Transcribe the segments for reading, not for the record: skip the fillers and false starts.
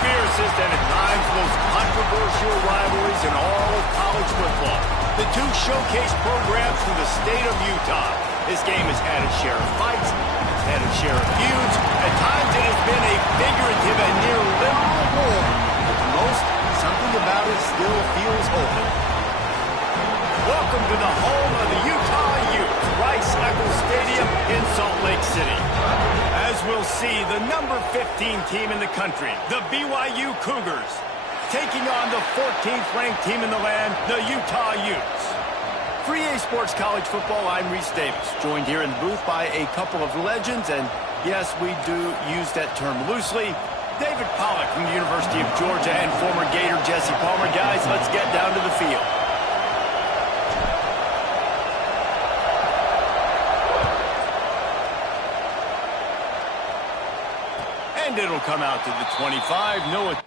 fiercest and at times most controversial rivalries in all of college football. The two showcase programs from the state of Utah. This game has had its share of fights, it's had its share of feuds. At times it has been a figurative and near literal war. But to most, something about it still feels open. Welcome to the home of the Utah Utes, Rice-Eccles Stadium in Salt Lake City. As we'll see, the number 15 team in the country, the BYU Cougars, taking on the 14th ranked team in the land, the Utah Utes. For EA Sports College Football, I'm Reese Davis, joined here in the booth by a couple of legends, and yes, we do use that term loosely. David Pollack from the University of Georgia and former Gator Jesse Palmer. Guys, let's get down to the field. And it'll come out to the 25. Noah.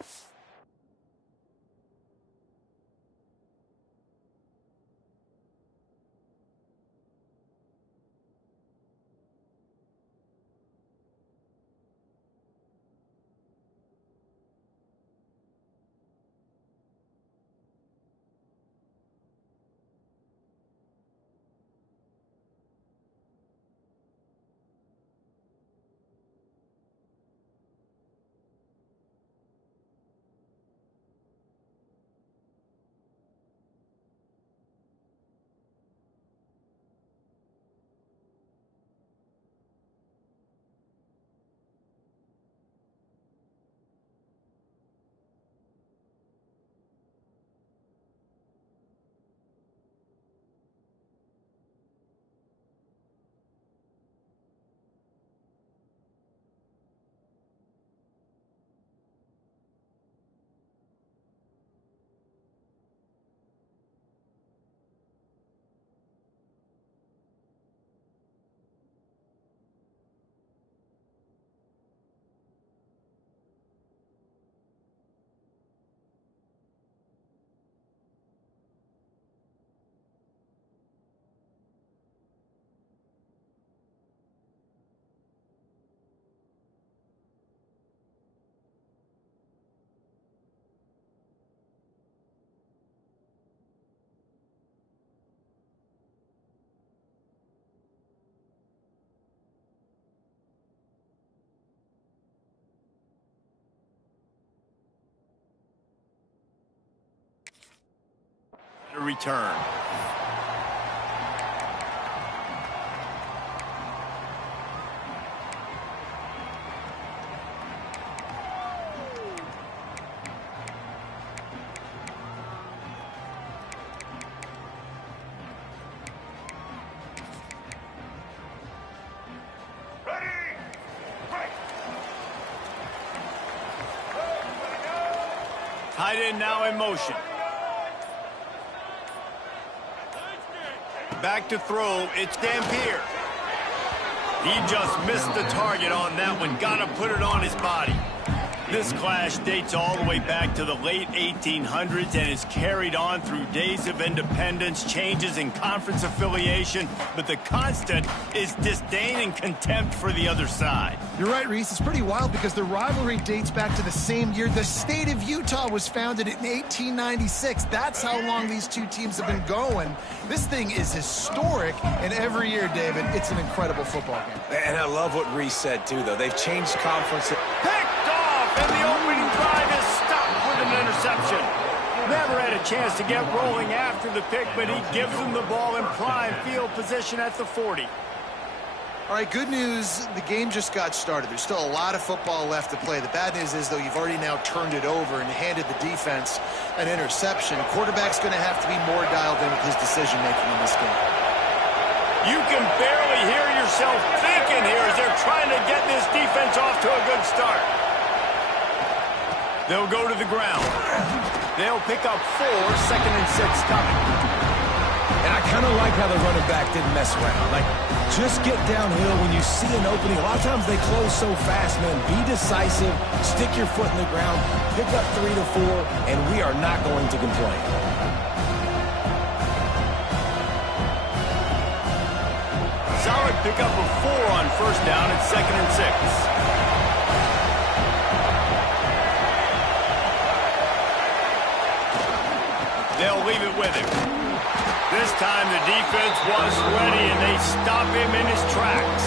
return. Tight end now in motion. Back to throw, it's Dampier. He just missed the target on that one. Got to put it on his body. This clash dates all the way back to the late 1800s and is carried on through days of independence, changes in conference affiliation, but the constant is disdain and contempt for the other side. You're right, Reese. It's pretty wild because the rivalry dates back to the same year the state of Utah was founded in 1896. That's how long these two teams have been going. This thing is historic, and every year, David, it's an incredible football game. And I love what Reese said, too, though. They've changed conferences. Picked off, and the opening drive is stopped with an interception. Never had a chance to get rolling after the pick, but he gives them the ball in prime field position at the 40. All right, good news, the game just got started. There's still a lot of football left to play. The bad news is, though, you've already now turned it over and handed the defense an interception. Quarterback's going to have to be more dialed in with his decision-making in this game. You can barely hear yourself thinking here as they're trying to get this defense off to a good start. They'll go to the ground. They'll pick up 4, 2nd and 6 coming. And I kind of like how the running back didn't mess around. Like, just get downhill when you see an opening. A lot of times they close so fast, man. Be decisive, stick your foot in the ground, pick up 3 to 4, and we are not going to complain. Solid pickup of 4 on first down at 2nd and 6. They'll leave it with him. This time the defense was ready, and they stop him in his tracks.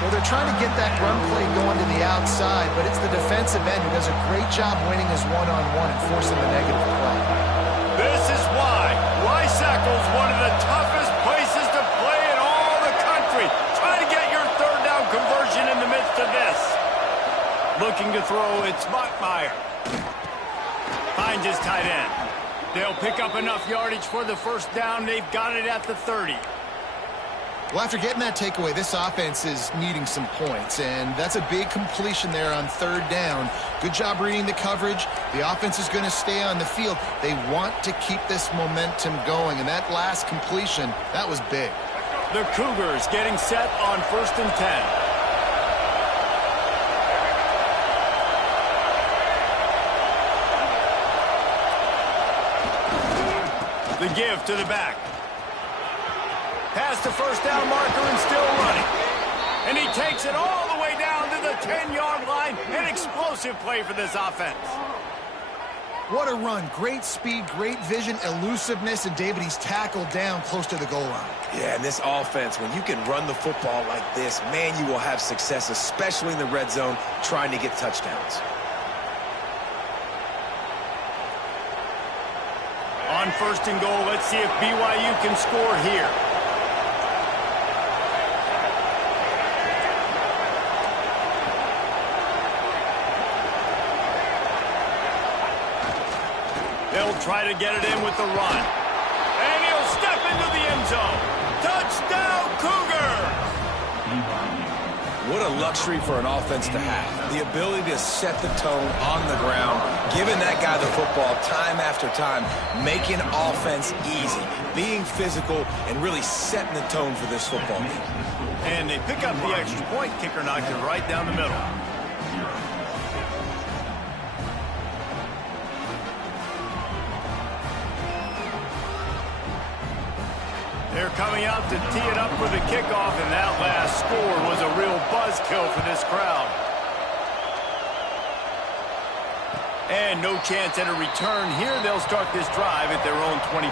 Well, they're trying to get that run play going to the outside, but it's the defensive end who does a great job winning his one-on-one and forcing the negative play. This is why Rice-Eccles, one of the toughest places to play in all the country. Try to get your third down conversion in the midst of this. Looking to throw, it's Mockmeyer. Finds his tight end. They'll pick up enough yardage for the first down. They've got it at the 30. Well, after getting that takeaway, this offense is needing some points, and that's a big completion there on third down. Good job reading the coverage. The offense is going to stay on the field. They want to keep this momentum going, and that last completion, that was big. The Cougars getting set on 1st and 10. The give to the back. Past the first down marker and still running. And he takes it all the way down to the 10-yard line. An explosive play for this offense. What a run. Great speed, great vision, elusiveness, and David, he's tackled down close to the goal line. Yeah, and this offense, when you can run the football like this, man, you will have success, especially in the red zone, trying to get touchdowns. On 1st and goal, let's see if BYU can score here. They'll try to get it in with the run. And he'll step into the end zone. Touchdown, Cougar! What a luxury for an offense to have. The ability to set the tone on the ground, giving that guy the football time after time, making offense easy, being physical, and really setting the tone for this football game. And they pick up the extra point. Kicker knocked it right down the middle. They're coming out to tee it up for the kickoff, and that last score was a real buzzkill for this crowd. And no chance at a return here. They'll start this drive at their own 25.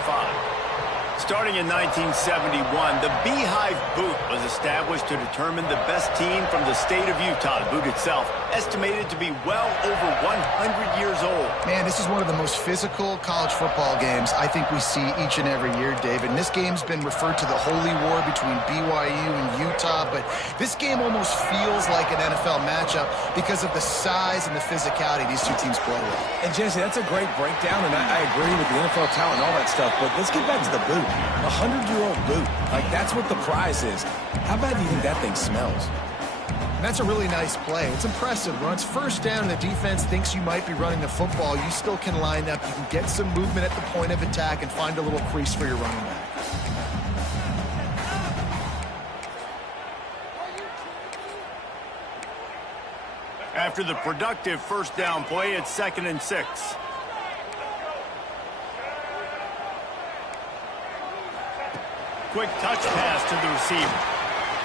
Starting in 1971, the Beehive Boot was established to determine the best team from the state of Utah. The boot itself, estimated to be well over 100 years old. Man, this is one of the most physical college football games I think we see each and every year, David. And this game's been referred to the holy war between BYU and Utah, but this game almost feels like an NFL matchup because of the size and the physicality these two teams play with. And Jesse, that's a great breakdown, and I agree with the NFL talent and all that stuff, but let's get back to the boot. A 100-year-old boot. Like, that's what the prize is. How bad do you think that thing smells? And that's a really nice play. It's impressive. When it's first down and the defense thinks you might be running the football, you still can line up. You can get some movement at the point of attack and find a little crease for your running back. After the productive first down play, it's 2nd and 6. Quick touch pass to the receiver.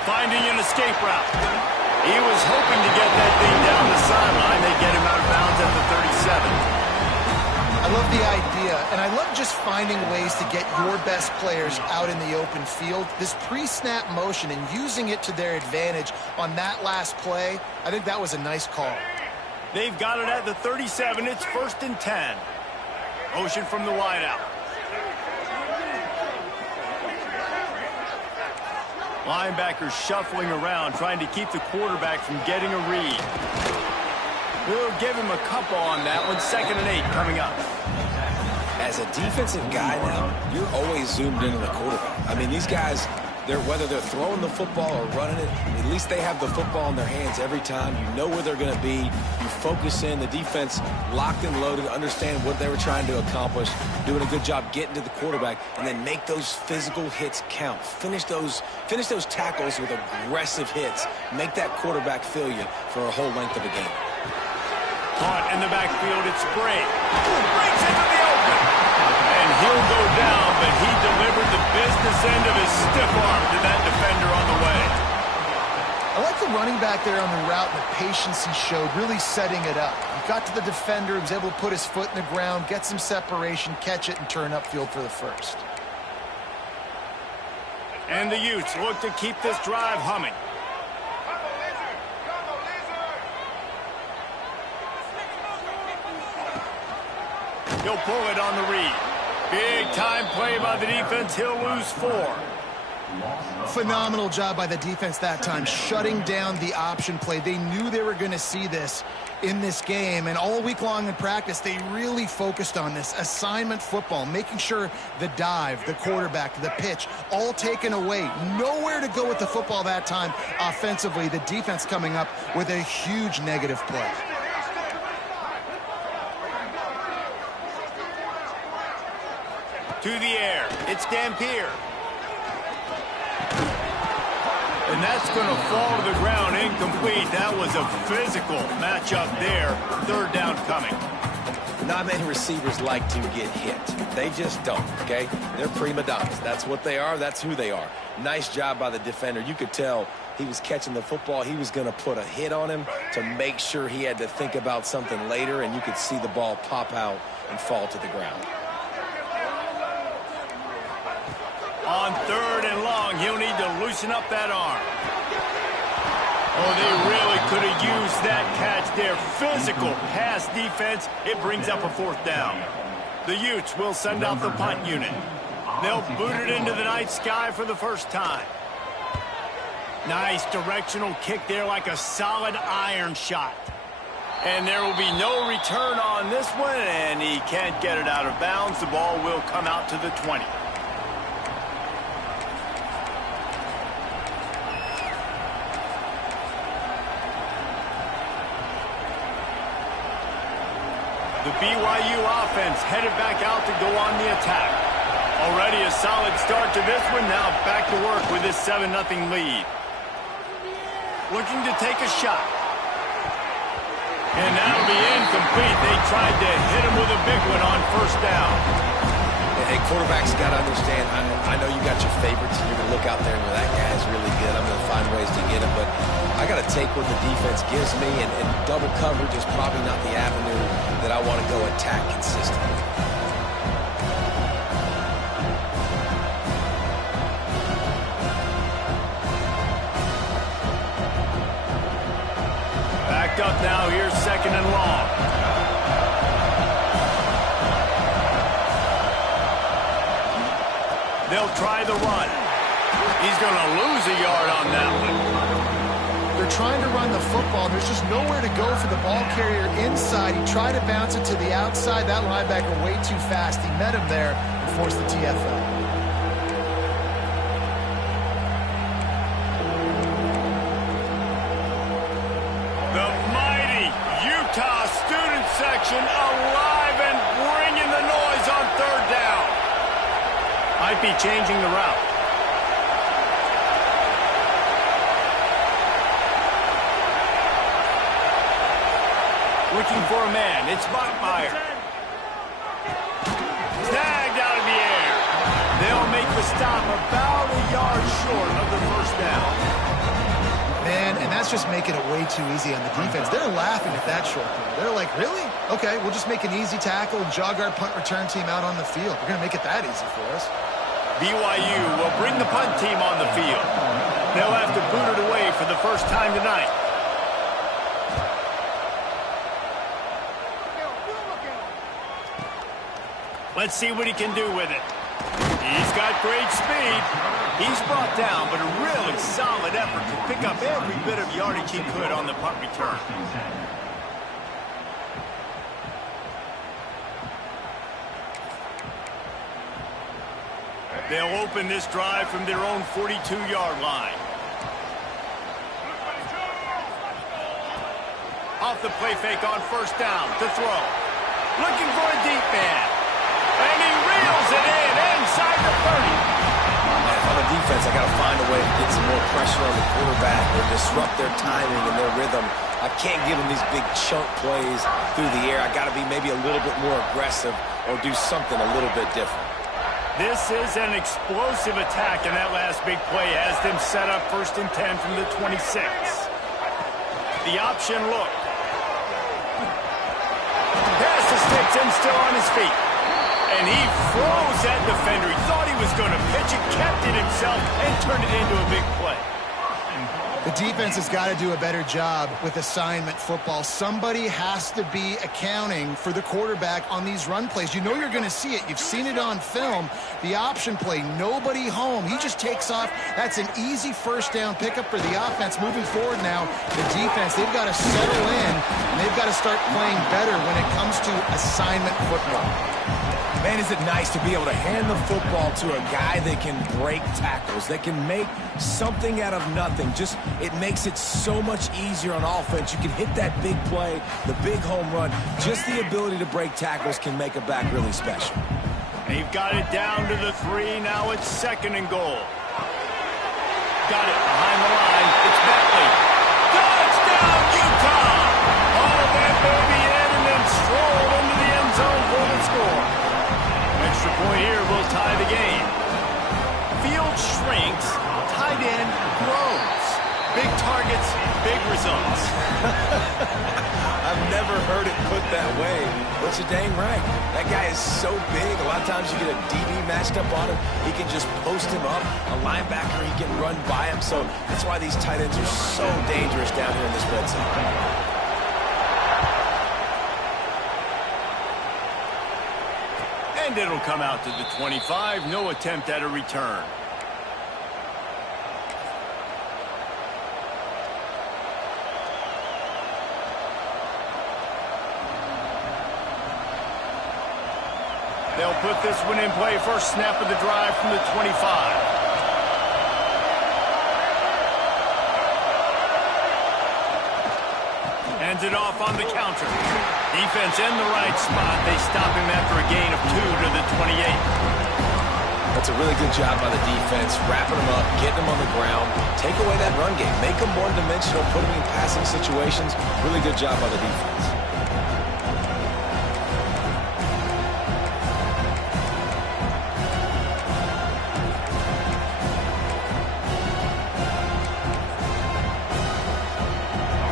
Finding an escape route. He was hoping to get that thing down the sideline. They get him out of bounds at the 37. I love the idea, and I love just finding ways to get your best players out in the open field. This pre-snap motion and using it to their advantage on that last play, I think that was a nice call. They've got it at the 37. It's 1st and 10. Motion from the wideout. Linebackers shuffling around, trying to keep the quarterback from getting a read. We'll give him a couple on that one. 2nd and 8 coming up. As a defensive guy now, you're always zoomed into the quarterback. I mean, these guys, whether they're throwing the football or running it, at least they have the football in their hands every time. You know where they're going to be. You focus in. The defense locked and loaded, understand what they were trying to accomplish, doing a good job getting to the quarterback, and then make those physical hits count. Finish those tackles with aggressive hits. Make that quarterback feel you for a whole length of a game. Caught in the backfield, it's Bray. Breaks into the open. And he'll go down, but he delivered the business end of his stiff arm to that defender on the way. I like the running back there on the route and the patience he showed, really setting it up. He got to the defender, he was able to put his foot in the ground, get some separation, catch it, and turn upfield for the first. And the Utes look to keep this drive humming. He'll pull it on the read. Big time play by the defense. He'll lose 4. Phenomenal job by the defense that time, shutting down the option play. They knew they were going to see this in this game, and all week long in practice, they really focused on this assignment football, making sure the dive, the quarterback, the pitch, all taken away. Nowhere to go with the football that time offensively. The defense coming up with a huge negative play. To the air. It's Dampier. And that's going to fall to the ground incomplete. That was a physical matchup there. 3rd down coming. Not many receivers like to get hit. They just don't, okay? They're prima donnas. That's what they are. That's who they are. Nice job by the defender. You could tell he was catching the football. He was going to put a hit on him to make sure he had to think about something later, and you could see the ball pop out and fall to the ground. On 3rd and long, he'll need to loosen up that arm. Oh, they really could have used that catch there. Physical pass defense. It brings up a 4th down. The Utes will send out the punt unit. They'll boot it into the night sky for the first time. Nice directional kick there, like a solid iron shot. And there will be no return on this one, and he can't get it out of bounds. The ball will come out to the 20. The BYU offense headed back out to go on the attack. Already a solid start to this one. Now back to work with this 7-0 lead. Looking to take a shot. And that'll be incomplete. They tried to hit him with a big one on 1st down. Hey, quarterbacks got to understand, I know you got your favorites, and you're going to look out there and go, that guy's really good. I'm going to find ways to get him, but I got to take what the defense gives me, and double coverage is probably not the avenue that I want to go attack consistently. picked up now. Here's 2nd and long. They'll try the run. He's going to lose a yard on that one. They're trying to run the football. There's just nowhere to go for the ball carrier inside. He tried to bounce it to the outside. That linebacker way too fast. He met him there and forced the TFL. The mighty Utah student section alive and bringing the noise on 3rd down. Might be changing the route. Looking for a man. It's Bachmeier. Snagged out of the air. They'll make the stop about a yard short of the 1st down. Man, and that's just making it way too easy on the defense. They're laughing at that short throw. They're like, really? Okay, we'll just make an easy tackle and jog our punt return team out on the field. We're going to make it that easy for us. BYU will bring the punt team on the field. They'll have to boot it away for the first time tonight. Let's see what he can do with it. He's got great speed. He's brought down, but a really solid effort to pick up every bit of yardage he could on the punt return. They'll open this drive from their own 42-yard line. Off the play fake on 1st down to throw. Looking for a deep man. And he reels it in inside the 30. Man, on the defense, I got to find a way to get some more pressure on the quarterback or disrupt their timing and their rhythm. I can't give them these big chunk plays through the air. I got to be maybe a little bit more aggressive or do something a little bit different. This is an explosive attack, and that last big play has them set up 1st and 10 from the 26. The option look. Pass to Stetson, still on his feet. And he froze that defender. He thought he was going to pitch it, kept it himself, and turned it into a big play. The defense has got to do a better job with assignment football. Somebody has to be accounting for the quarterback on these run plays. You know you're going to see it. You've seen it on film. The option play, nobody home. He just takes off. That's an easy 1st down pickup for the offense. Moving forward now, the defense, they've got to settle in, and they've got to start playing better when it comes to assignment football. Man, is it nice to be able to hand the football to a guy that can break tackles, that can make something out of nothing. Just, it makes it so much easier on offense. You can hit that big play, the big home run. Just the ability to break tackles can make a back really special. They've got it down to the 3. Now it's 2nd and goal. Got it behind the line. It's Bentley. Touchdown, Utah! All of that baby in and then stroll into the end zone for the score. Extra point here will tie the game. Field shrinks, tight end grows. Big targets, big results. I've never heard it put that way, but you're dang right. That guy is so big. A lot of times you get a DB matched up on him. He can just post him up. A linebacker, he can run by him. So that's why these tight ends are so dangerous down here in this red zone. And it'll come out to the 25. No attempt at a return. They'll put this one in play. First snap of the drive from the 25. Hands it off on the counter. Defense in the right spot. They stop him after a gain of 2 to the 28. That's a really good job by the defense, wrapping them up, getting them on the ground, take away that run game, make them one-dimensional, put them in passing situations. Really good job by the defense.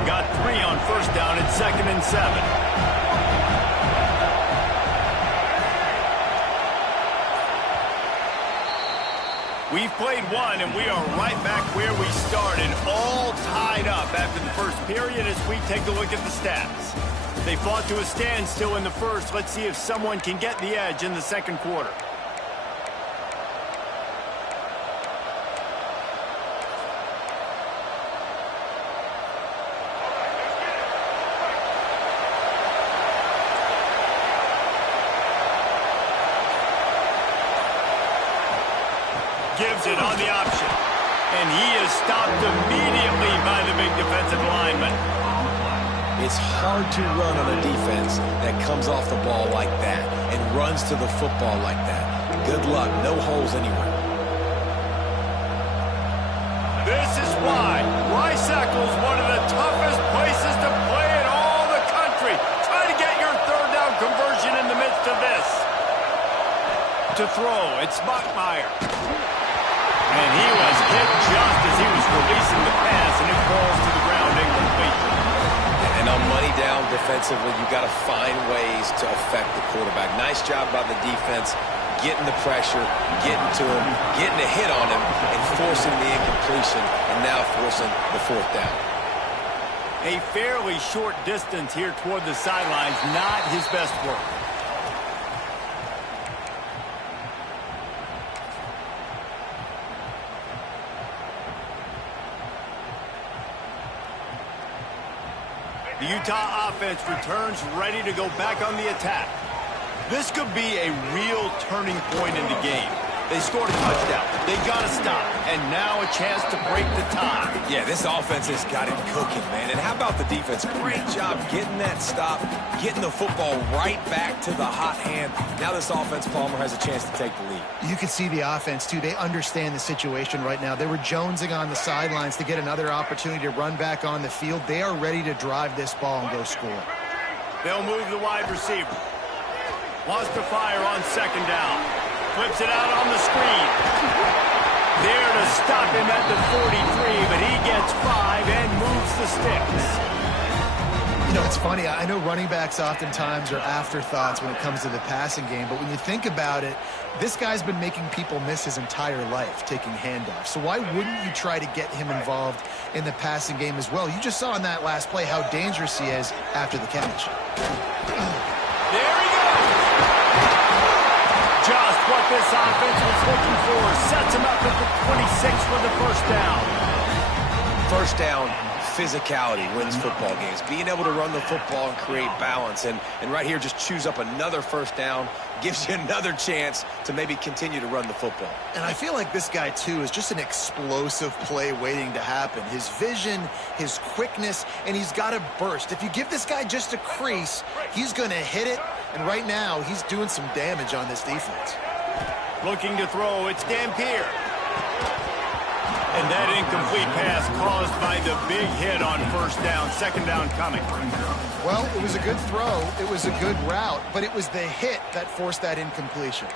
Got 3 on first down at 2nd and 7. We've played one, and we are right back where we started, all tied up after the first period as we take a look at the stats. They fought to a standstill in the first. Let's see if someone can get the edge in the second quarter. Gives it on the option. And he is stopped immediately by the big defensive lineman. It's hard to run on a defense that comes off the ball like that and runs to the football like that. Good luck. No holes anywhere. This is why Rice-Eccles is one of the toughest places to play in all the country. Try to get your third down conversion in the midst of this. To throw, it's Bachmeier. And he was hit just as he was releasing the pass, and it falls to the ground incomplete. And on money down defensively, you've got to find ways to affect the quarterback. Nice job by the defense, getting the pressure, getting to him, getting a hit on him, and forcing the incompletion, and now forcing the fourth down. A fairly short distance here toward the sidelines, not his best work. The Utah offense returns ready to go back on the attack. This could be a real turning point in the game. They scored a touchdown. They got to stop. And now a chance to break the tie. Yeah, this offense has got it cooking, man. And how about the defense? Great job getting that stop, getting the football right back to the hot hand. Now this offense, Palmer, has a chance to take the lead. You can see the offense, too. They understand the situation right now. They were jonesing on the sidelines to get another opportunity to run back on the field. They are ready to drive this ball and go score. They'll move the wide receiver. Wants to fire on second down. Flips it out on the screen. There to stop him at the 43, but he gets 5 and moves the sticks. You know, it's funny. I know running backs oftentimes are afterthoughts when it comes to the passing game, but when you think about it, this guy's been making people miss his entire life taking handoffs. So why wouldn't you try to get him involved in the passing game as well? You just saw in that last play how dangerous he is after the catch. There he goes. Just what this offense was looking for. Sets him up at the 26 for the first down. First down, physicality wins football games. Being able to run the football and create balance. And right here, just choose up another first down. Gives you another chance to maybe continue to run the football. And I feel like this guy, too, is just an explosive play waiting to happen. His vision, his quickness, and he's got a burst. If you give this guy just a crease, he's going to hit it. And right now, he's doing some damage on this defense. Looking to throw, it's Dampier. And that incomplete pass caused by the big hit on first down. Second down coming. Well, it was a good throw. It was a good route, but it was the hit that forced that incompletion.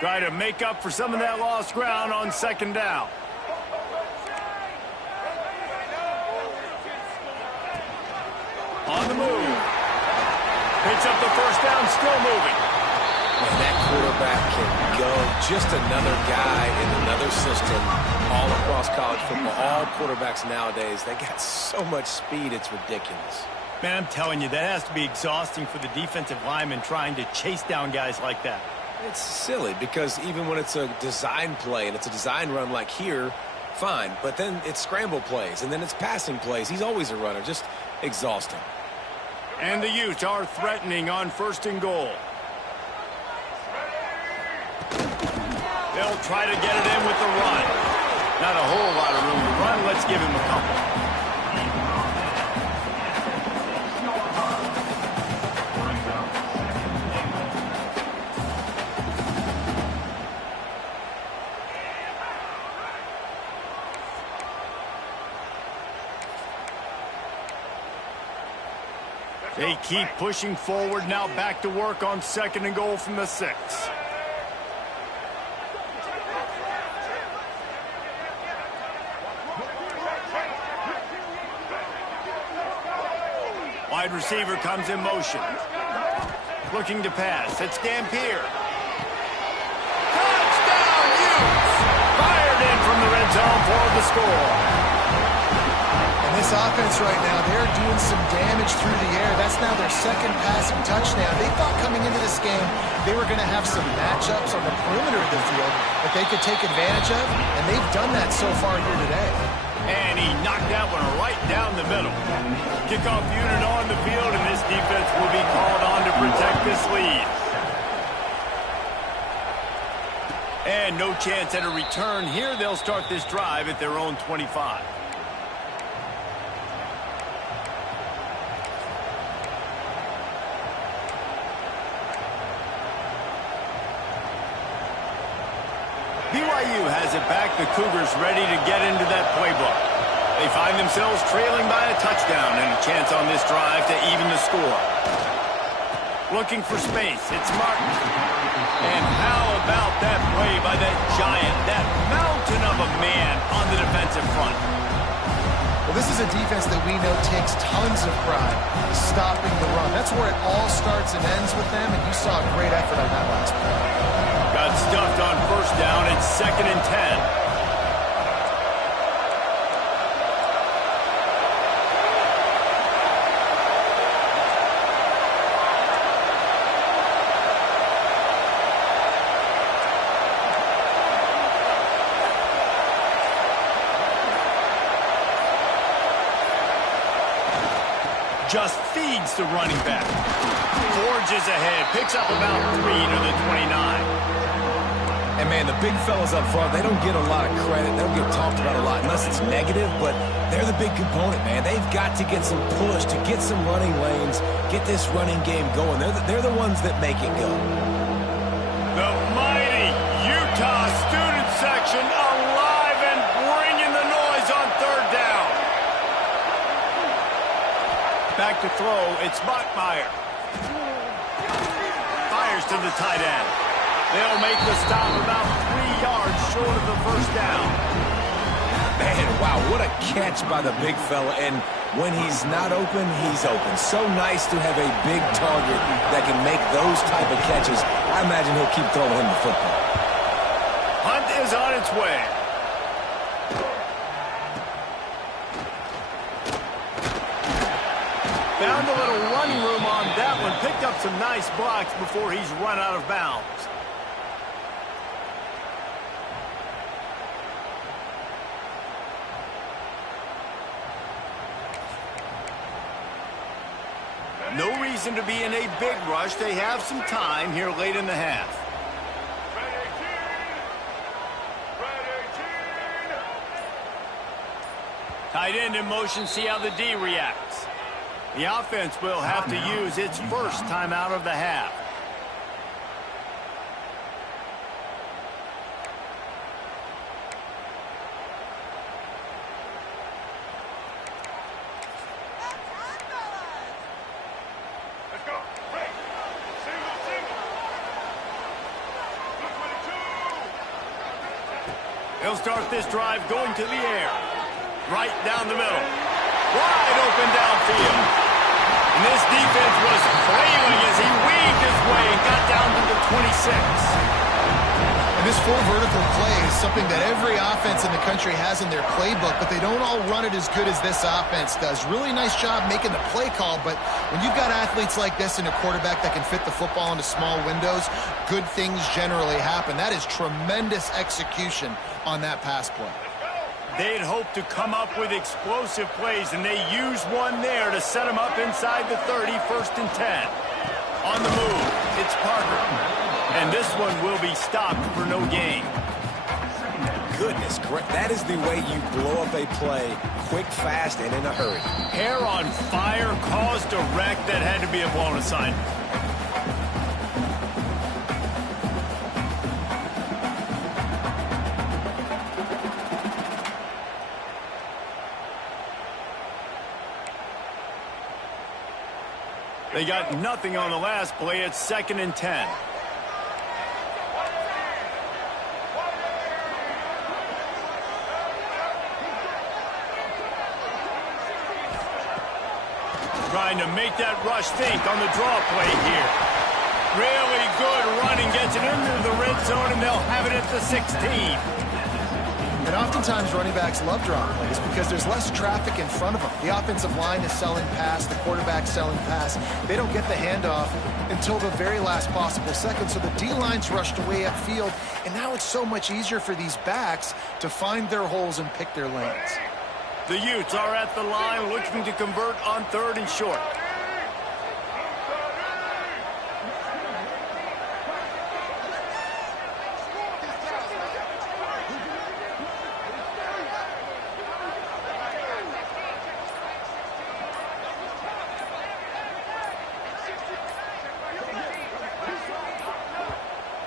Try to make up for some of that lost ground on second down. On the move. Picks up the first down, still moving. And that quarterback can go. Just another guy in another system all across college football. All quarterbacks nowadays, they got so much speed, it's ridiculous. Man, I'm telling you, that has to be exhausting for the defensive lineman trying to chase down guys like that. It's silly because even when it's a design play and it's a design run like here, fine. But then it's scramble plays and then it's passing plays. He's always a runner, just exhausting. And the Utes are threatening on first and goal. They'll try to get it in with the run. Not a whole lot of room to run. Let's give him a couple. They keep pushing forward, now back to work on 2nd and goal from the 6. Wide receiver comes in motion. Looking to pass. It's Dampier. Touchdown, Utes! Fired in from the red zone for the score. And this offense right now, they're doing some damage through the air. That's now their 2nd passing touchdown. They thought coming into this game they were going to have some matchups on the perimeter of the field that they could take advantage of, and they've done that so far here today. And he knocked that one right down the middle. Kickoff unit on the field, and this defense will be called on to protect this lead. And no chance at a return here. They'll start this drive at their own 25. BYU has it back. The Cougars ready to get into that playbook. They find themselves trailing by a touchdown and a chance on this drive to even the score. Looking for space. It's Martin. And how about that play by that giant, that mountain of a man on the defensive front? Well, this is a defense that we know takes tons of pride stopping the run. That's where it all starts and ends with them, and you saw a great effort on that last play. Got stuffed on 1st down. It's 2nd and 10. Just feeds the running back. Forges ahead. Picks up about 3 to the 29. And, man, the big fellas up front, they don't get a lot of credit. They don't get talked about a lot unless it's negative, but they're the big component, man. They've got to get some push, to get some running lanes, get this running game going. They're the ones that make it go. The mighty Utah student section alive and bringing the noise on 3rd down. Back to throw, it's Bachmeier. Fires to the tight end. They'll make the stop about 3 yards short of the 1st down. Man, wow, what a catch by the big fella. And when he's not open, he's open. So nice to have a big target that can make those type of catches. I imagine he'll keep throwing him the football. Hunt is on its way. Found a little running room on that one. Picked up some nice blocks before he's run out of bounds. No reason to be in a big rush. They have some time here late in the half. Tight end in motion, see how the D reacts. The offense will have to use its first timeout of the half. They'll start this drive going to the air. Right down the middle. Wide open downfield. And this defense was flailing as he weaved his way and got down to the 26. And this full vertical play is something that every offense in the country has in their playbook, but they don't all run it as good as this offense does. Really nice job making the play call, but when you've got athletes like this and a quarterback that can fit the football into small windows, good things generally happen. That is tremendous execution on that pass play. They'd hoped to come up with explosive plays, and they used one there to set them up inside the 30, 1st and 10. On the move, it's Parker. And this one will be stopped for no gain. Goodness, that is the way you blow up a play, quick, fast, and in a hurry. Hair on fire caused a wreck that had to be a blown assignment. They got nothing on the last play. It's 2nd and 10. Trying to make that rush think on the draw play here. Really good running, gets it into the red zone, and they'll have it at the 16. And oftentimes running backs love draw plays because there's less traffic in front of them. The offensive line is selling pass, the quarterback's selling pass. They don't get the handoff until the very last possible second, so the D-line's rushed away upfield, and now it's so much easier for these backs to find their holes and pick their lanes. The Utes are at the line looking to convert on 3rd and short.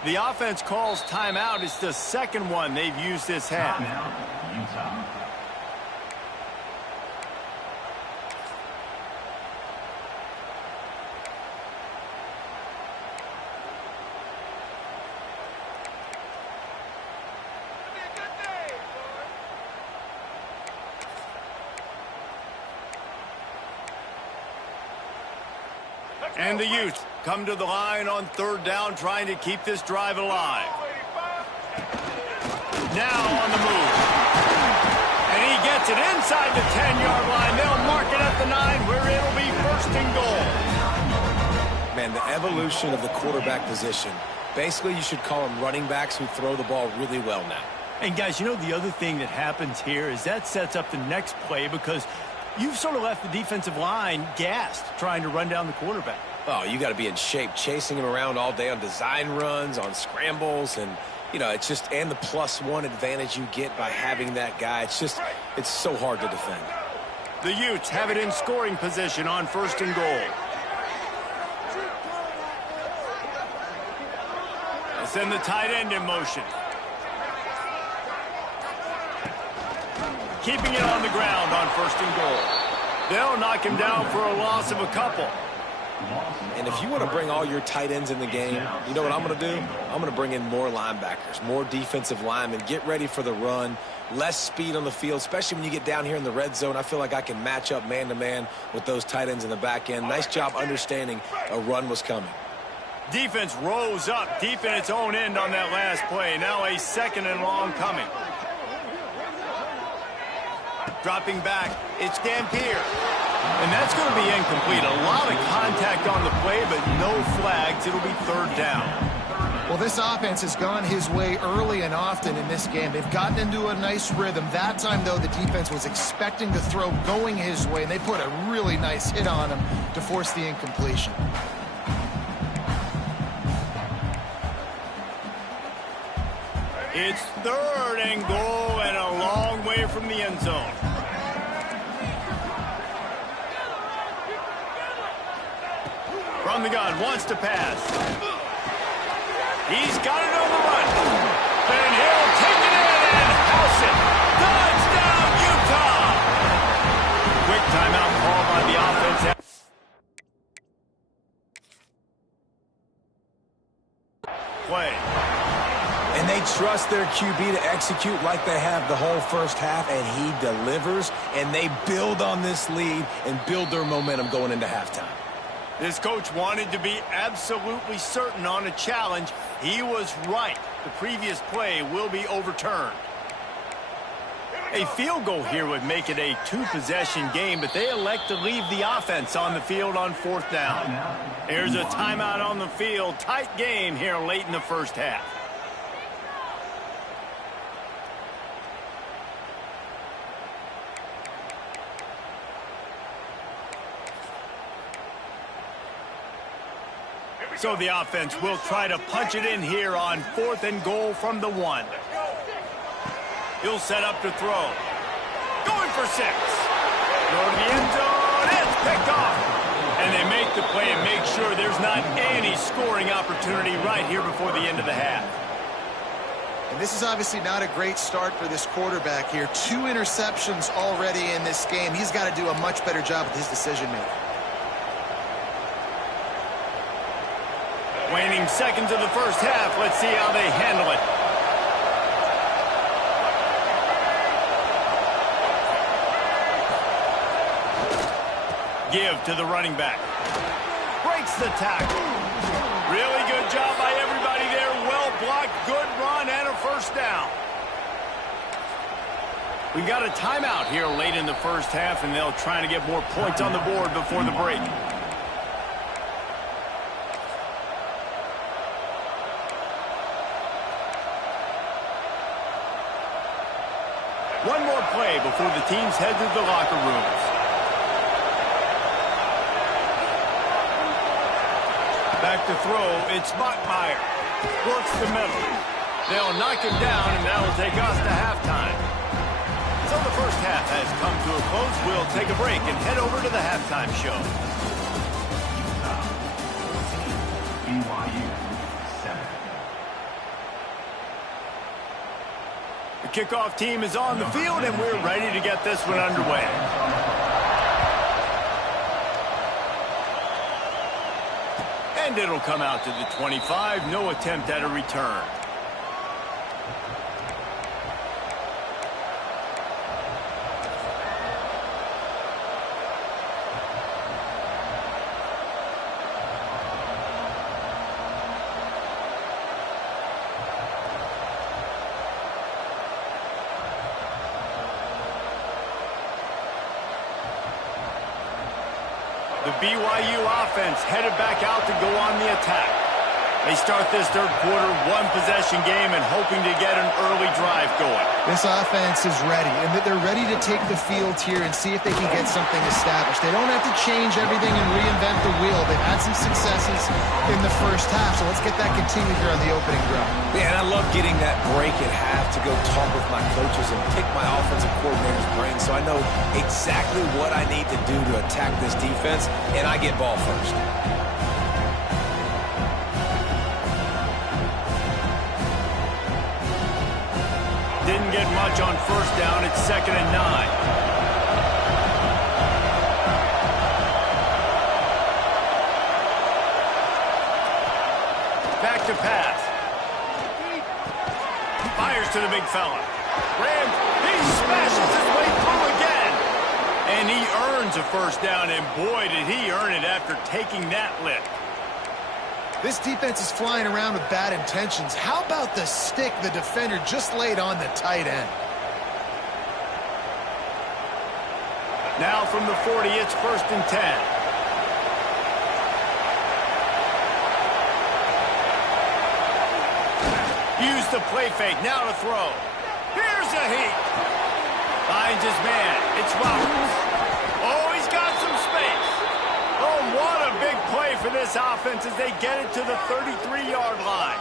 The offense calls timeout. It's the 2nd one they've used this half. Utah. And the Utes come to the line on 3rd down, trying to keep this drive alive. Now on the move. And he gets it inside the 10-yard line. They'll mark it at the 9, where it'll be 1st and goal. Man, the evolution of the quarterback position. Basically, you should call them running backs who throw the ball really well now. And, guys, you know the other thing that happens here is that sets up the next play because you've sort of left the defensive line gassed trying to run down the quarterback. Oh, you got to be in shape, chasing him around all day on design runs, on scrambles, and, you know, it's just, and the +1 advantage you get by having that guy. It's just, it's so hard to defend. The Utes have it in scoring position on 1st and goal. They send the tight end in motion. Keeping it on the ground on 1st and goal. They'll knock him down for a loss of a couple. And if you want to bring all your tight ends in the game, you know what I'm going to do? I'm going to bring in more linebackers, more defensive linemen, get ready for the run, less speed on the field, especially when you get down here in the red zone. I feel like I can match up man-to-man with those tight ends in the back end. Nice job understanding a run was coming. Defense rose up deep in its own end on that last play. Now a 2nd and long coming. Dropping back, it's Dampier. And that's going to be incomplete. A lot of contact on the play, but no flags. It'll be 3rd down. Well, this offense has gone his way early and often in this game. They've gotten into a nice rhythm. That time, though, the defense was expecting the throw going his way, and they put a really nice hit on him to force the incompletion. It's 3rd and goal and a long way from the end zone. From the gun, wants to pass. He's got it on the run. And he'll take it in and house it. Touchdown, Utah! Quick timeout call by the offense. Play. And they trust their QB to execute like they have the whole first half, and he delivers, and they build on this lead and build their momentum going into halftime. This coach wanted to be absolutely certain on a challenge. He was right. The previous play will be overturned. A field goal here would make it a 2-possession game, but they elect to leave the offense on the field on 4th down. Here's a timeout on the field. Tight game here late in the first half. So the offense will try to punch it in here on 4th and goal from the 1. He'll set up to throw. Going for 6. Throw to the end zone. It's picked off. And they make the play and make sure there's not any scoring opportunity right here before the end of the half. And this is obviously not a great start for this quarterback here. 2 interceptions already in this game. He's got to do a much better job with his decision-making. Waning seconds of the first half. Let's see how they handle it. Give to the running back. Breaks the tackle. Really good job by everybody there. Well blocked, good run, and a first down. We've got a timeout here late in the first half, and they'll try to get more points on the board before the break. One more play before the teams head to the locker rooms. Back to throw, it's Bachmeier. Works the middle. They'll knock him down, and that'll take us to halftime. So the first half has come to a close. We'll take a break and head over to the halftime show. BYU 7. The kickoff team is on the field, and we're ready to get this one underway. And it'll come out to the 25. No attempt at a return. The BYU offense headed back out to go on the attack. They start this third quarter one-possession game and hoping to get an early drive going. This offense is ready, and they're ready to take the field here and see if they can get something established. They don't have to change everything and reinvent the wheel. They've had some successes in the first half, so let's get that continued here on the opening drive. Yeah, and I love getting that break at half to go talk with my coaches and pick my offensive coordinator's brain so I know exactly what I need to do to attack this defense, and I get ball first. Didn't get much on first down. It's 2nd and 9. Back to pass. Fires to the big fella. Rams, he smashes his way through again. And he earns a first down, and boy, did he earn it after taking that lift. This defense is flying around with bad intentions. How about the stick the defender just laid on the tight end? Now from the 40, it's 1st and 10. Use the play fake, now to throw. Here's a heat. Finds his man, it's Roberts. Oh, he's got some space. Oh, what a big play for this offense as they get it to the 33-yard line.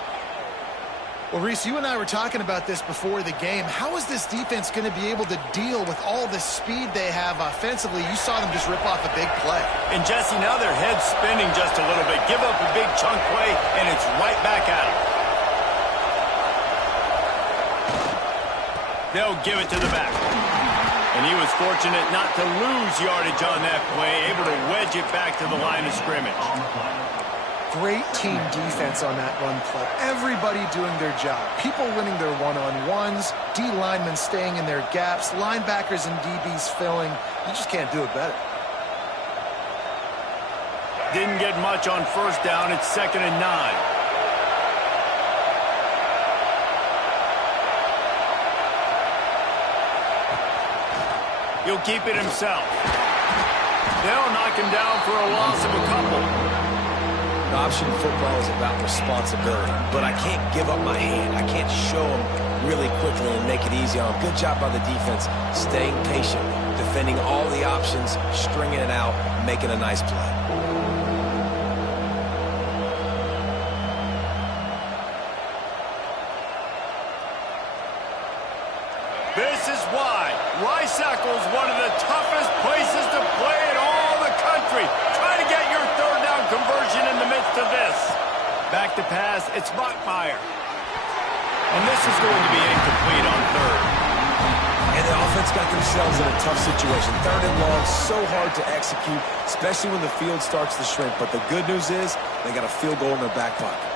Well, Reese, you and I were talking about this before the game. How is this defense going to be able to deal with all the speed they have offensively? You saw them just rip off a big play. And, Jesse, now their head's spinning just a little bit. Give up a big chunk play, and it's right back at them. They'll give it to the back. And he was fortunate not to lose yardage on that play, able to wedge it back to the line of scrimmage. Great team defense on that run play. Everybody doing their job. People winning their one-on-ones, D linemen staying in their gaps, linebackers and DBs filling. You just can't do it better. Didn't get much on first down. It's 2nd and 9. He'll keep it himself. They'll knock him down for a loss of a couple. Option football is about responsibility, but I can't give up my hand. I can't show them really quickly and make it easy on them. Good job by the defense, staying patient, defending all the options, stringing it out, making a nice play. This is why Rice-Eccles is one of the toughest places to play in all the country. Try to get your third down conversion in the midst of this. Back to pass, it's Bachmeier. And this is going to be incomplete on third. And the offense offense got themselves in a tough situation. 3rd and long, so hard to execute, especially when the field starts to shrink. But the good news is they got a field goal in their back pocket.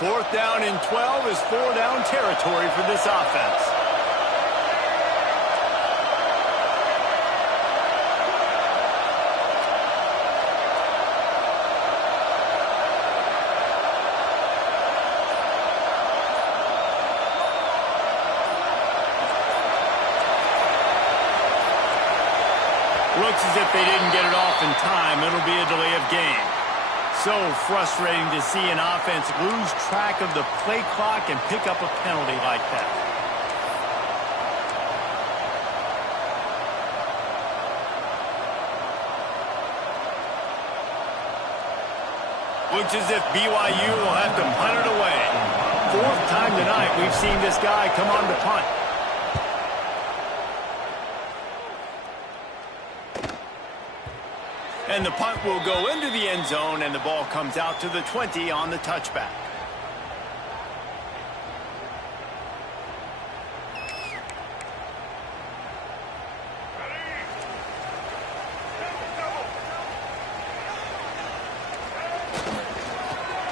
Fourth down and 12 is 4-down territory for this offense. Looks as if they didn't get it off in time. It'll be a delay of game. So frustrating to see an offense lose track of the play clock and pick up a penalty like that. Looks as if BYU will have to punt it away. 4th time tonight we've seen this guy come on to punt. And the punt will go into the end zone, and the ball comes out to the 20 on the touchback.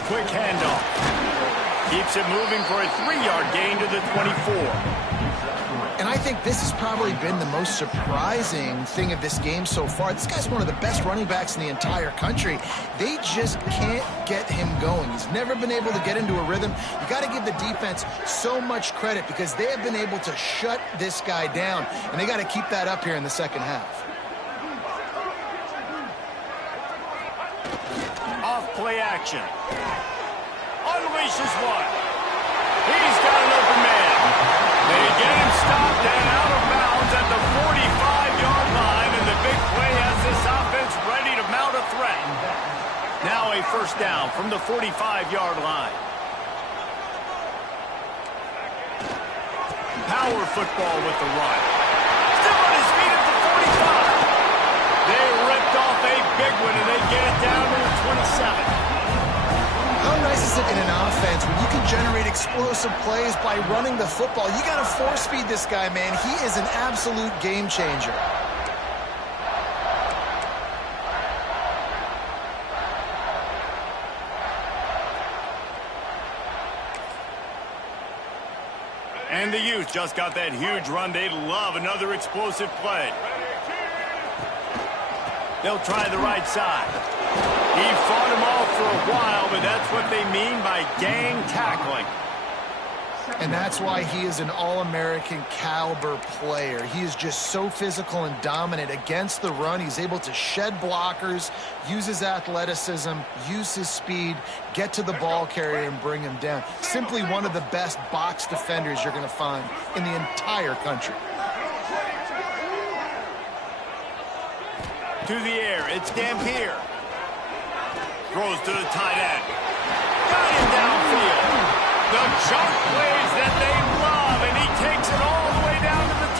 Quick handoff. Keeps it moving for a 3-yard gain to the 24. And I think this has probably been the most surprising thing of this game so far. This guy's one of the best running backs in the entire country. They just can't get him going. He's never been able to get into a rhythm. You got to give the defense so much credit because they have been able to shut this guy down, and they got to keep that up here in the second half. Off play action. Unleashes one. He's got an open man. They get him stopped and out of bounds at the 45-yard line, and the big play has this offense ready to mount a threat. Now a first down from the 45-yard line. Power football with the run. Still on his feet at the 45. They ripped off a big one, and they get it down to the 27. How nice is it in an offense when you can generate explosive plays by running the football? You got to force feed this guy, man. He is an absolute game changer. And the Utes just got that huge run. They love another explosive play. They'll try the right side. He fought him off for a while, but that's what they mean by gang tackling. And that's why he is an All-American caliber player. He is just so physical and dominant against the run. He's able to shed blockers, use his athleticism, use his speed, get to the ball carrier and bring him down. Simply one of the best box defenders you're going to find in the entire country. To the air, it's Dampier. Throws to the tight end. Got him downfield. The jump plays that they love, and he takes it all the way down to the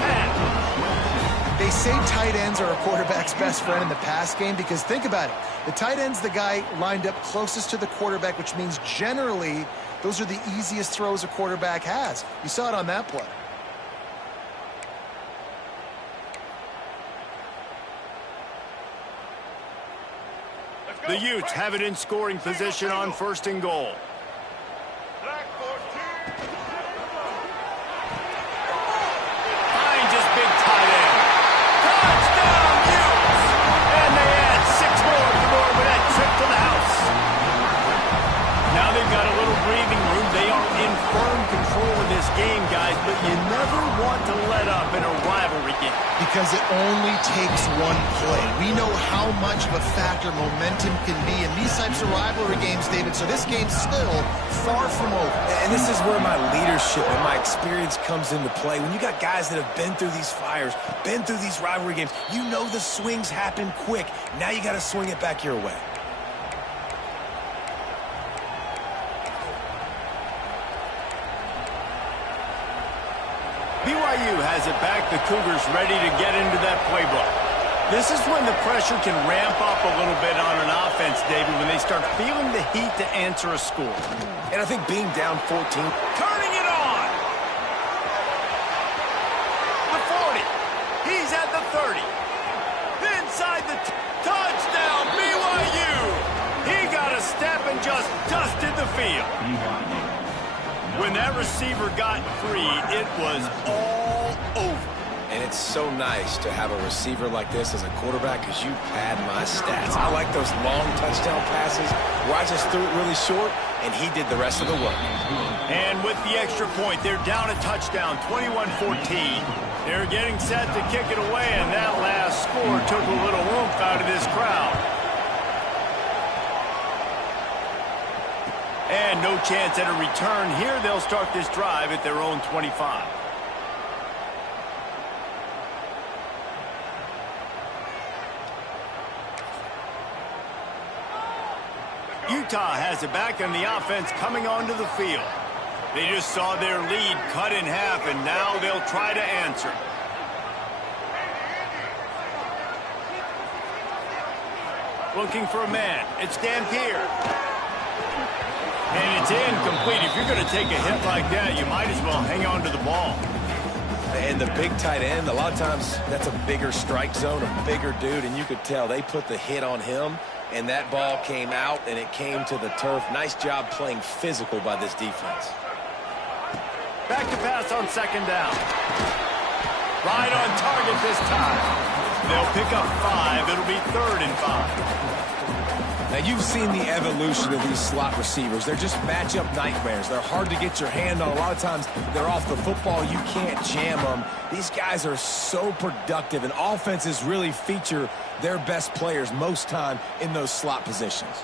10. They say tight ends are a quarterback's best friend in the pass game because think about it. The tight end's the guy lined up closest to the quarterback, which means generally those are the easiest throws a quarterback has. You saw it on that play. The Utes have it in scoring position on 1st and goal. Finds his big tight end. Touchdown, Utes! And they add 6 more to the board with that trip to the house. Now they've got a little breathing room. They are in firm control of this game, guys, but you never want to let up in a rivalry game. Because it only takes one play. We know how much of a factor momentum can be in these types of rivalry games, David, so this game's still far from over. And this is where my leadership and my experience comes into play. When you got guys that have been through these fires, been through these rivalry games, you know the swings happen quick. Now you got to swing it back your way. BYU has it back. The Cougars ready to get into that playbook. This is when the pressure can ramp up a little bit on an offense, David, when they start feeling the heat to answer a score. And I think being down 14. Turning it on. The 40. He's at the 30. Inside the touchdown, BYU. He got a step and just dusted the field. When that receiver got free, it was all over. And it's so nice to have a receiver like this as a quarterback because you pad my stats. I like those long touchdown passes where I just threw it really short and he did the rest of the work. And with the extra point, they're down a touchdown, 21-14. They're getting set to kick it away, and that last score took a little oomph out of this crowd. And no chance at a return here. They'll start this drive at their own 25. Utah has it back, and the offense coming onto the field. They just saw their lead cut in half, and now they'll try to answer. Looking for a man. It's Dampier. And it's incomplete. If you're going to take a hit like that, you might as well hang on to the ball. And the big tight end, a lot of times that's a bigger strike zone, a bigger dude, and you could tell they put the hit on him, and that ball came out, and it came to the turf. Nice job playing physical by this defense. Back to pass on second down. Right on target this time. They'll pick up 5. It'll be 3rd and 5. Now, you've seen the evolution of these slot receivers. They're just matchup nightmares. They're hard to get your hand on. A lot of times, they're off the football. You can't jam them. These guys are so productive, and offenses really feature their best players most time in those slot positions.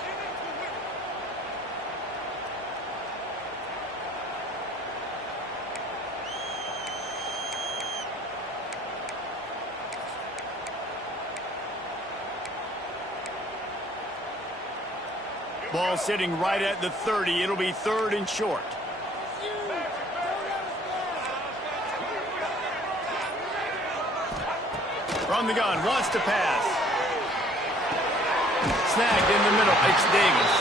Ball sitting right at the 30. It'll be 3rd and short. From the gun, wants to pass. Snagged in the middle. It's Davis.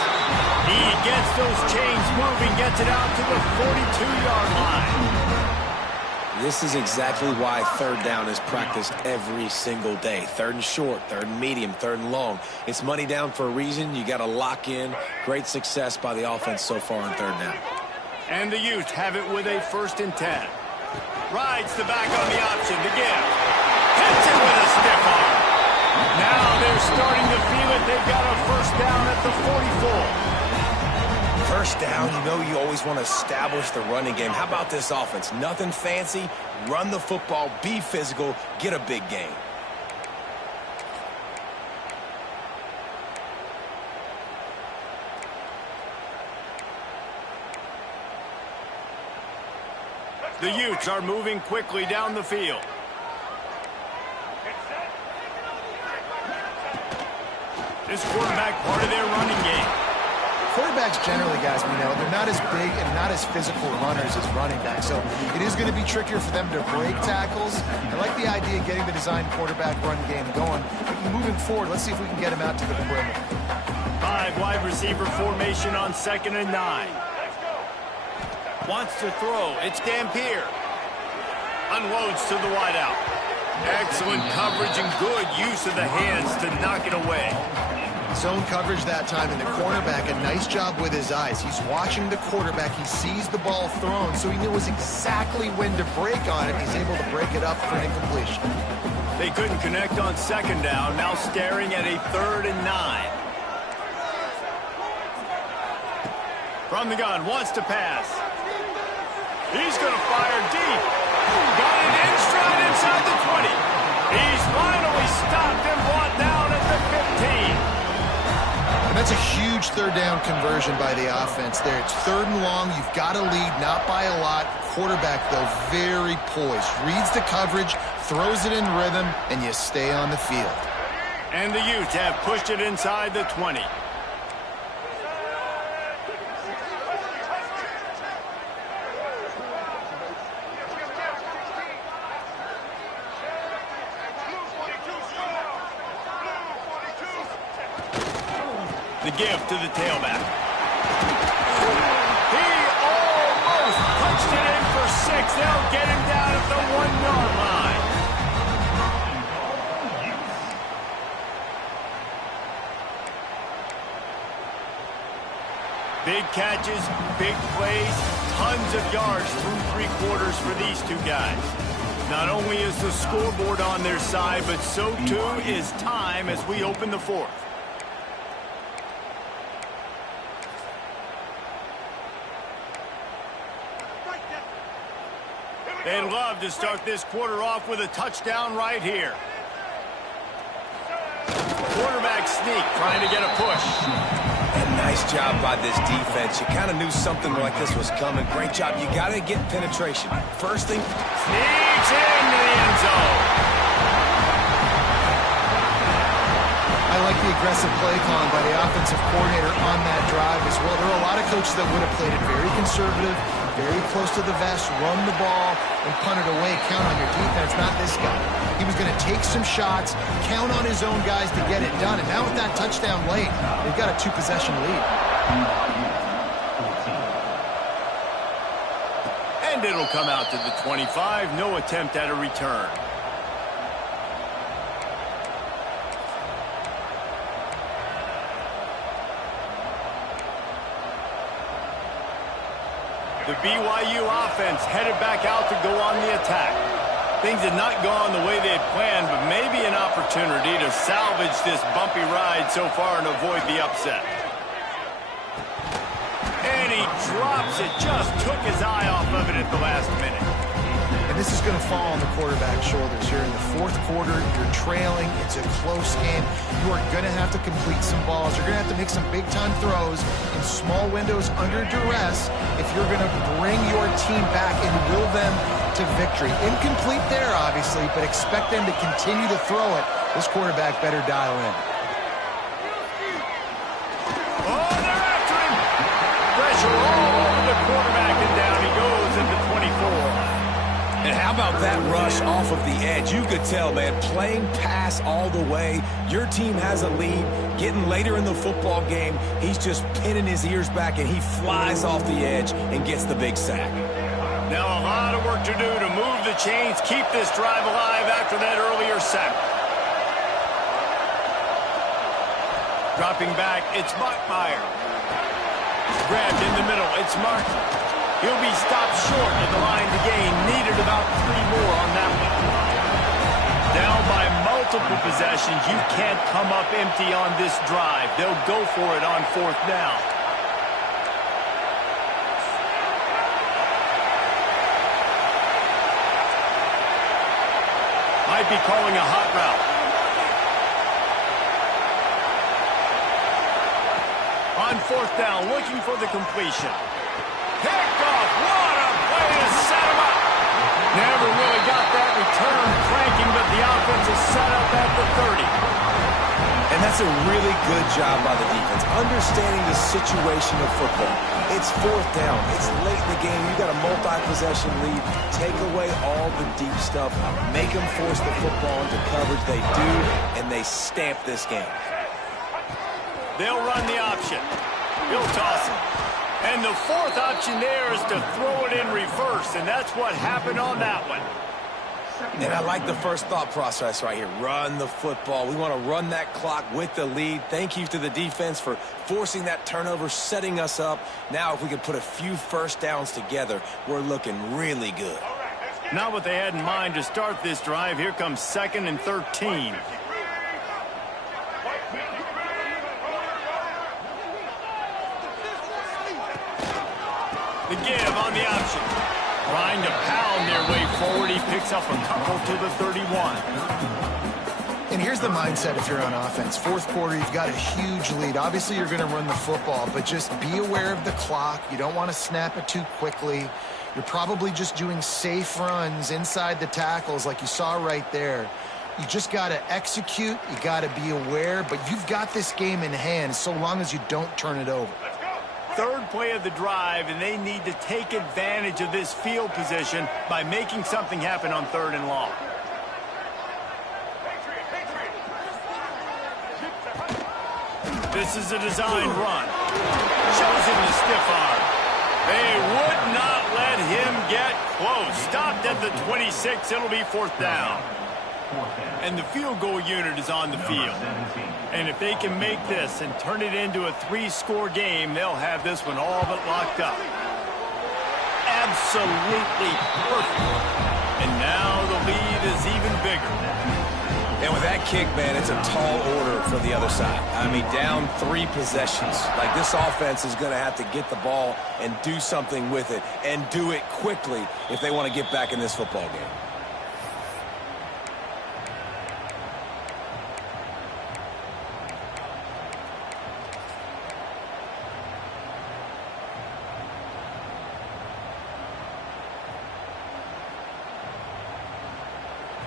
He gets those chains moving, gets it out to the 42-yard line. This is exactly why 3rd down is practiced every single day. 3rd and short, 3rd and medium, 3rd and long. It's money down for a reason. You got to lock in. Great success by the offense so far on 3rd down. And the Utes have it with a 1st and 10. Rides the back on the option to give. Hits it with a stiff arm. Now they're starting to feel it. They've got a 1st down at the 44. 1st down, you know you always want to establish the running game. How about this offense? Nothing fancy. Run the football, be physical, get a big gain. The Utes are moving quickly down the field. This quarterback part of their running game. Quarterbacks generally, guys, we know, they're not as big and not as physical runners as running backs, so it is going to be trickier for them to break tackles. I like the idea of getting the design quarterback run game going. But moving forward, let's see if we can get him out to the perimeter. 5 wide receiver formation on 2nd and 9. Wants to throw. It's Dampier. Unloads to the wideout. Excellent coverage and good use of the hands to knock it away. Zone coverage that time, and the cornerback, a nice job with his eyes. He's watching the quarterback. He sees the ball thrown, so he knows exactly when to break on it. He's able to break it up for an incompletion. They couldn't connect on 2nd down. Now staring at a 3rd and 9. From the gun, wants to pass. He's going to fire deep. Got it in stride inside the 20. He's finally stopped and brought down at the 15. And that's a huge 3rd down conversion by the offense there. It's 3rd and long. You've got to lead, not by a lot. Quarterback, though, very poised. Reads the coverage, throws it in rhythm, and you stay on the field. And the Utes have pushed it inside the 20. The give to the tailback. He almost punched it in for 6. They'll get him down at the 1-yard line. Big catches, big plays, tons of yards through 3 quarters for these two guys. Not only is the scoreboard on their side, but so too is time as we open the 4th. They'd love to start this quarter off with a touchdown right here. Quarterback sneak, trying to get a push. And nice job by this defense. You kind of knew something like this was coming. Great job. You got to get penetration. First thing. Sneaks into the end zone. I like the aggressive play calling by the offensive coordinator on that drive as well. There are a lot of coaches that would have played it very conservative, very close to the vest, run the ball, and punt it away. Count on your defense, not this guy. He was going to take some shots, count on his own guys to get it done. And now with that touchdown late, they've got a 2-possession lead. And it'll come out to the 25. No attempt at a return. The BYU offense headed back out to go on the attack. Things had not gone the way they had planned, but maybe an opportunity to salvage this bumpy ride so far and avoid the upset. And he drops it, just took his eye off of it at the last minute. And this is going to fall on the quarterback's shoulders here in the 4th quarter. You're trailing. It's a close game. You are going to have to complete some balls. You're going to have to make some big-time throws in small windows under duress if you're going to bring your team back and will them to victory. Incomplete there, obviously, but expect them to continue to throw it. This quarterback better dial in. Oh, they're after him. Pressure all over the quarterback, and down he goes at the 24. And how about that rush off of the edge? You could tell, man, playing pass all the way. Your team has a lead. Getting later in the football game, he's just pinning his ears back, and he flies off the edge and gets the big sack. Now a lot of work to do to move the chains, keep this drive alive after that earlier sack. Dropping back, it's Bachmeier. Grabbed in the middle, it's Martin. He'll be stopped short at the line to gain. Needed about 3 more on that one. Down by multiple possessions. You can't come up empty on this drive. They'll go for it on 4th down. Might be calling a hot route. On 4th down, looking for the completion. Picked off. What a play to set him up. Never really got that return cranking, but the offense is set up at the 30. And that's a really good job by the defense, understanding the situation of football. It's 4th down. It's late in the game. You got a multi-possession lead. Take away all the deep stuff. Make them force the football into coverage. They do, and they stamp this game. They'll run the option. He'll toss it. And the 4th option there is to throw it in reverse, and that's what happened on that one. And I like the first thought process right here. Run the football. We want to run that clock with the lead. Thank you to the defense for forcing that turnover, setting us up. Now if we can put a few first downs together, we're looking really good. Not what they had in mind to start this drive. Here comes 2nd and 13. The give on the option. Trying to pound their way forward. He picks up a couple to the 31. And here's the mindset if you're on offense. 4th quarter, you've got a huge lead. Obviously, you're going to run the football, but just be aware of the clock. You don't want to snap it too quickly. You're probably just doing safe runs inside the tackles like you saw right there. You just got to execute. You got to be aware, but you've got this game in hand so long as you don't turn it over. 3rd play of the drive, and they need to take advantage of this field position by making something happen on 3rd and long. This is a designed run. Shows him the stiff arm. They would not let him get close. Stopped at the 26. It'll be 4th down. And the field goal unit is on the field. And if they can make this and turn it into a 3-score game, they'll have this one all but locked up. Absolutely perfect. And now the lead is even bigger. And with that kick, man, it's a tall order for the other side. I mean, down 3 possessions. Like, this offense is going to have to get the ball and do something with it, and do it quickly if they want to get back in this football game.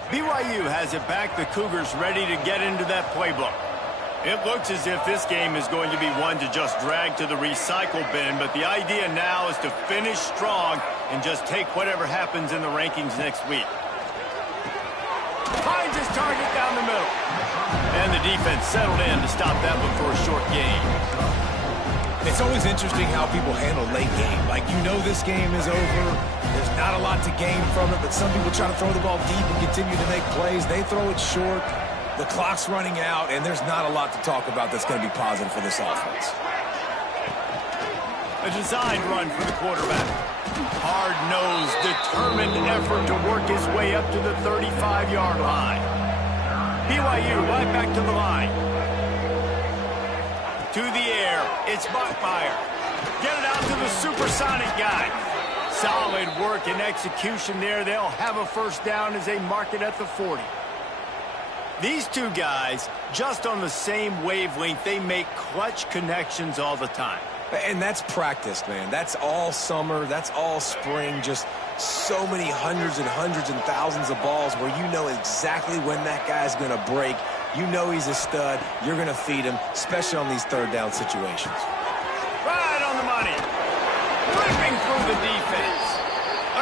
BYU has it back. The Cougars ready to get into that playbook. It looks as if this game is going to be one to just drag to the recycle bin, but the idea now is to finish strong and just take whatever happens in the rankings next week. Finds his target down the middle. And the defense settled in to stop that one for a short gain. It's always interesting how people handle late game. Like, you know this game is over. There's not a lot to gain from it, but some people try to throw the ball deep and continue to make plays. They throw it short. The clock's running out, and there's not a lot to talk about that's going to be positive for this offense. A designed run for the quarterback. Hard-nosed, determined effort to work his way up to the 35-yard line. BYU right back to the line. To the air, it's Bachmeier. Get it out to the supersonic guy. Solid work and execution there. They'll have a 1st down as they mark it at the 40. These two guys, just on the same wavelength, they make clutch connections all the time. And that's practice, man. That's all summer. That's all spring. Just so many hundreds and thousands of balls where you know exactly when that guy's going to break. You know he's a stud. You're going to feed him, especially on these 3rd down situations. Right on the money. Ripping through the defense.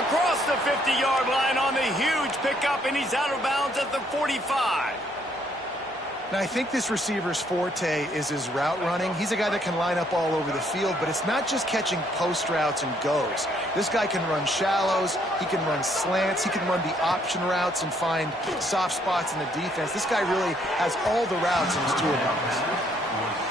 Across the 50-yard line on the huge pickup, and he's out of bounds at the 45. Now, I think this receiver's forte is his route running. He's a guy that can line up all over the field, but it's not just catching post routes and goes. This guy can run shallows, he can run slants, he can run the option routes and find soft spots in the defense. This guy really has all the routes in his toolbox.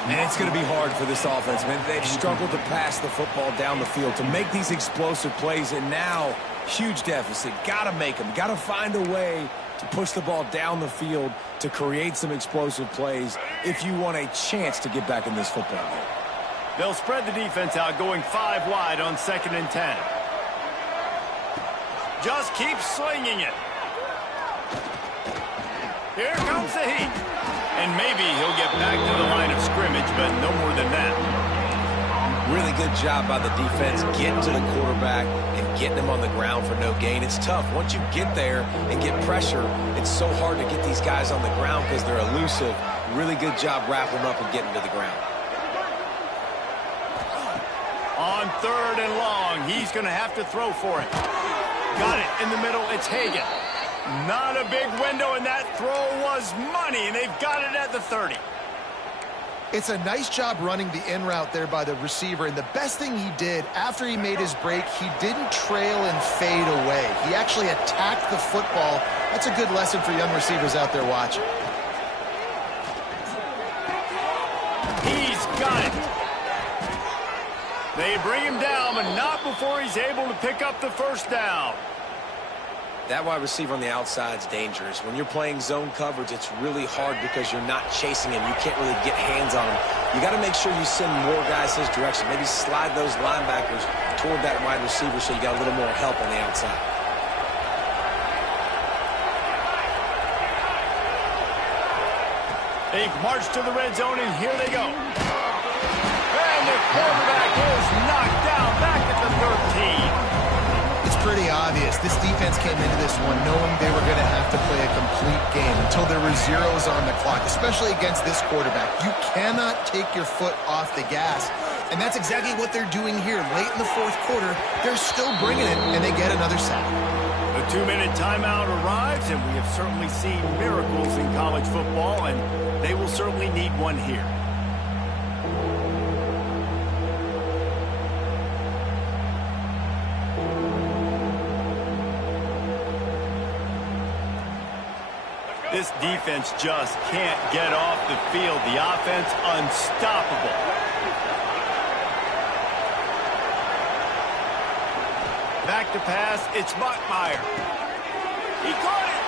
And it's going to be hard for this offense, man. They've struggled to pass the football down the field, to make these explosive plays, and now, huge deficit. Got to make them. Got to find a way to push the ball down the field to create some explosive plays if you want a chance to get back in this football game. They'll spread the defense out, going 5 wide on 2nd and 10. Just keep slinging it. Here comes the heat. And maybe he'll get back to the line of scrimmage, but no more than that. Really good job by the defense getting to the quarterback and getting him on the ground for no gain. It's tough. Once you get there and get pressure, it's so hard to get these guys on the ground because they're elusive. Really good job wrapping them up and getting to the ground. On 3rd and long, he's going to have to throw for it. Got it in the middle. It's Hagan. Not a big window, and that throw was money, and they've got it at the 30. It's a nice job running the in route there by the receiver, and the best thing he did after he made his break, he didn't trail and fade away. He actually attacked the football. That's a good lesson for young receivers out there watching. He's got it. They bring him down, but not before he's able to pick up the 1st down. That wide receiver on the outside is dangerous. When you're playing zone coverage, it's really hard because you're not chasing him. You can't really get hands on him. You got to make sure you send more guys his direction. Maybe slide those linebackers toward that wide receiver so you got a little more help on the outside. They've marched to the red zone, and here they go. And the quarterback is knocked down back at the 13. Pretty obvious. This defense came into this one knowing they were going to have to play a complete game until there were zeros on the clock, especially against this quarterback. You cannot take your foot off the gas, and that's exactly what they're doing here. Late in the 4th quarter, they're still bringing it, and they get another sack. The 2-minute timeout arrives, and we have certainly seen miracles in college football, and they will certainly need one here. This defense just can't get off the field. The offense unstoppable. Back to pass, it's Bachmeier. He caught it.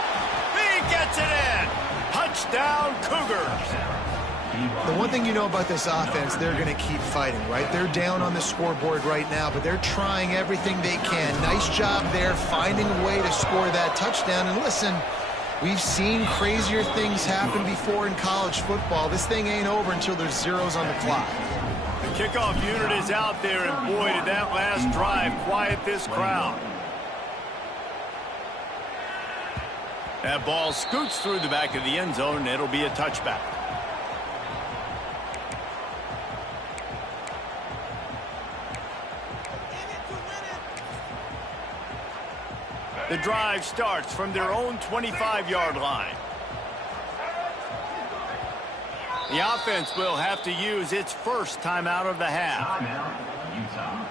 He gets it in. Touchdown, Cougars. The one thing you know about this offense, they're going to keep fighting, right? They're down on the scoreboard right now, but they're trying everything they can. Nice job there, finding a way to score that touchdown. And listen, we've seen crazier things happen before in college football. This thing ain't over until there's zeros on the clock. The kickoff unit is out there, and boy, did that last drive quiet this crowd. That ball scoots through the back of the end zone, and it'll be a touchback. The drive starts from their own 25-yard line. The offense will have to use its first timeout of the half. Utah.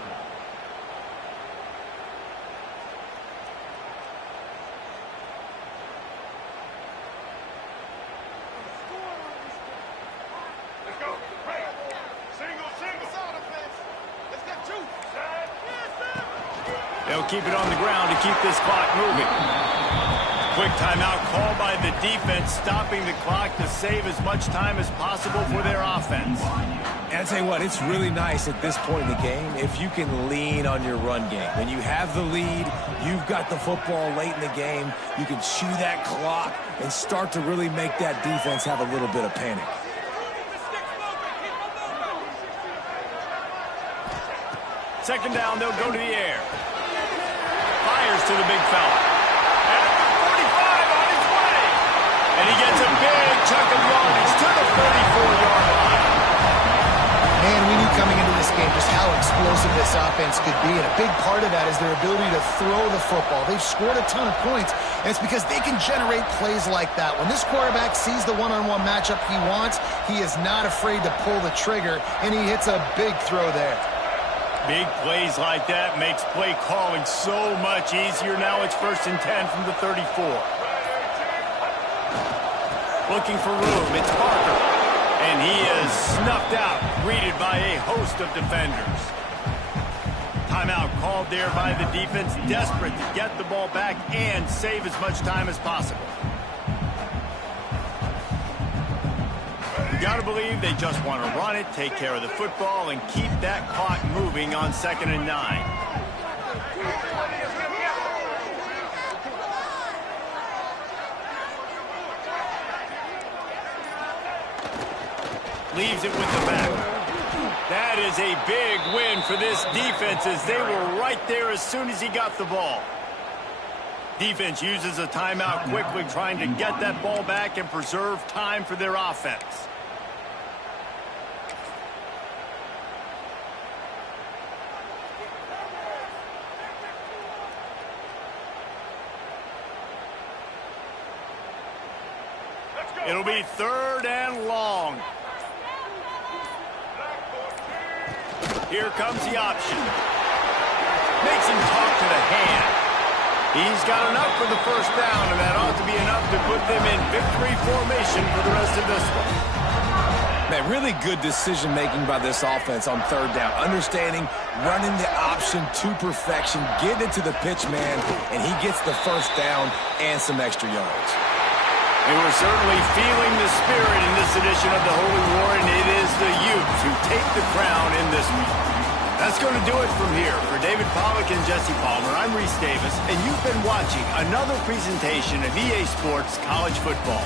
They'll keep it on the ground to keep this clock moving. Quick timeout called by the defense, stopping the clock to save as much time as possible for their offense. And I tell you what, it's really nice at this point in the game if you can lean on your run game. When you have the lead, you've got the football late in the game, you can chew that clock and start to really make that defense have a little bit of panic. Second down, they'll go to the air. Fires to the big fella. At the 45 on his way. And he gets a big chunk of yardage to the 44-yard line. Man, we knew coming into this game just how explosive this offense could be, and a big part of that is their ability to throw the football. They've scored a ton of points, and it's because they can generate plays like that. When this quarterback sees the one-on-one matchup he wants, he is not afraid to pull the trigger, and he hits a big throw there. Big plays like that makes play calling so much easier. Now it's 1st and 10 from the 34. Looking for room, it's Parker. And he is snuffed out, greeted by a host of defenders. Timeout called there by the defense, desperate to get the ball back and save as much time as possible. You got to believe they just want to run it, take care of the football, and keep that clock moving on 2nd and 9. Leaves it with the back. That is a big win for this defense as they were right there as soon as he got the ball. Defense uses a timeout quickly, trying to get that ball back and preserve time for their offense. It'll be 3rd and long. Here comes the option. Makes him talk to the hand. He's got enough for the 1st down, and that ought to be enough to put them in victory formation for the rest of this one. Man, really good decision-making by this offense on 3rd down. Understanding, running the option to perfection, getting it to the pitch man, and he gets the 1st down and some extra yards. They were certainly feeling the spirit in this edition of the Holy War, and it is the Utes who take the crown in this week. That's going to do it from here. For David Pollack and Jesse Palmer, I'm Reese Davis, and you've been watching another presentation of EA Sports College Football.